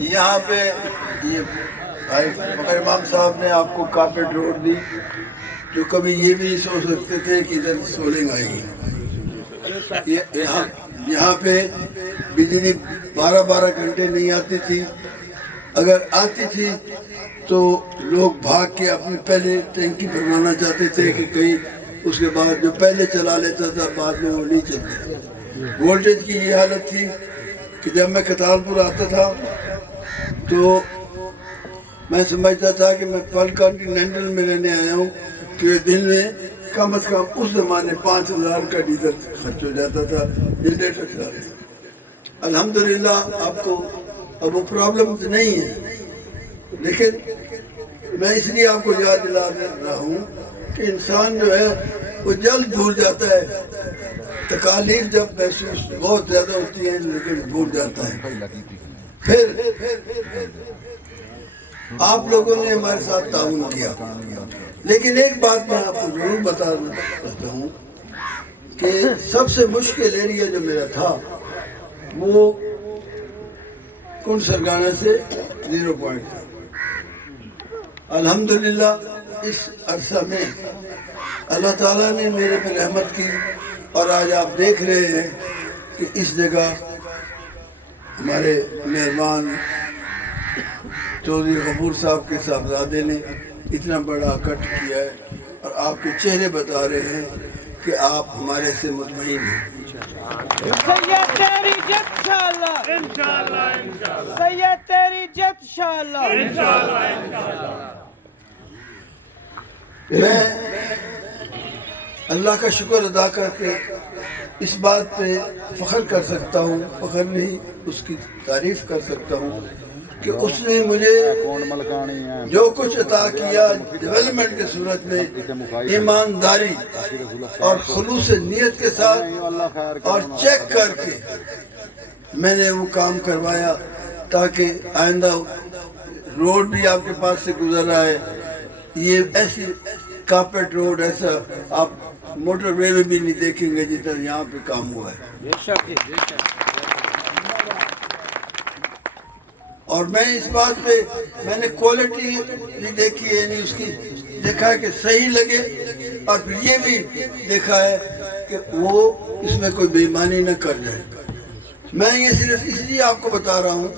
یہاں پہ یہ بھائی فخر امام صاحب نے آپ کو کارپیٹ روڈ دی، جو کبھی یہ بھی نہیں سوچ سکتے تھے کہ ادھر سولنگ آئے گی۔ یہاں پہ بجلی 12 گھنٹے نہیں آتی تھی، اگر آتی تھی تو لوگ بھاگ کے اپنی پہلے ٹینکی بھروانا چاہتے تھے کہ کہیں اس کے بعد جو پہلے چلا لیتا تھا بعد میں وہ نہیں چلتا۔ وولٹیج کی یہ حالت تھی کہ جب میں کتال پور آتا تھا تو میں سمجھتا تھا کہ میں پل کانٹیننٹل میں رہنے آیا ہوں، کہ دن میں کم از کم اس زمانے 5000 کا ڈیزل خرچ ہو جاتا تھا جنریٹر چلانے۔ الحمدللہ آپ کو اب وہ پرابلمز نہیں ہے، لیکن میں اس لیے آپ کو یاد دلا رہا ہوں کہ انسان جو ہے وہ جلد بھول جاتا ہے، تکالیف جب محسوس بہت زیادہ ہوتی ہیں لیکن بھول جاتا ہے۔ پھر آپ لوگوں نے ہمارے ساتھ تعاون کیا، لیکن ایک بات میں آپ کو ضرور بتانا چاہتا ہوں کہ سب سے مشکل ایریا جو میرا تھا وہ کنڈ سرگانہ سے 0 پوائنٹ تھا۔ الحمدللہ اس عرصہ میں اللہ تعالیٰ نے میرے پر رحمت کی، اور آج آپ دیکھ رہے ہیں کہ اس جگہ ہمارے مہربان چودھری غفور صاحب کے صاحبزادے نے اتنا بڑا کٹ کیا ہے، اور آپ کے چہرے بتا رہے ہیں کہ آپ ہمارے سے مطمئن ہیں۔ سید تیری جت انشاءاللہ، سید تیری جت انشاءاللہ۔ میں اللہ کا شکر ادا کر کے اس بات پہ فخر کر سکتا ہوں، فخر نہیں اس کی تعریف کر سکتا ہوں کہ اس نے مجھے جو کچھ عطا کیا ڈیولپمنٹ کے صورت میں ایمانداری اور خلوص نیت کے ساتھ اور چیک کر کے میں نے وہ کام کروایا، تاکہ آئندہ روڈ بھی آپ کے پاس سے گزر رہا ہے، یہ ایسی کارپیٹ روڈ ایسا آپ موٹر وے میں بھی نہیں دیکھیں گے جتنا یہاں پہ کام ہوا ہے۔ اور میں اس بات پہ میں نے کوالٹی بھی دیکھی ہے، یعنی اس کی دیکھا ہے کہ صحیح لگے، اور پھر یہ بھی دیکھا ہے کہ وہ اس میں کوئی بے ایمانی نہ کر جائے۔ میں یہ صرف اس لیے آپ کو بتا رہا ہوں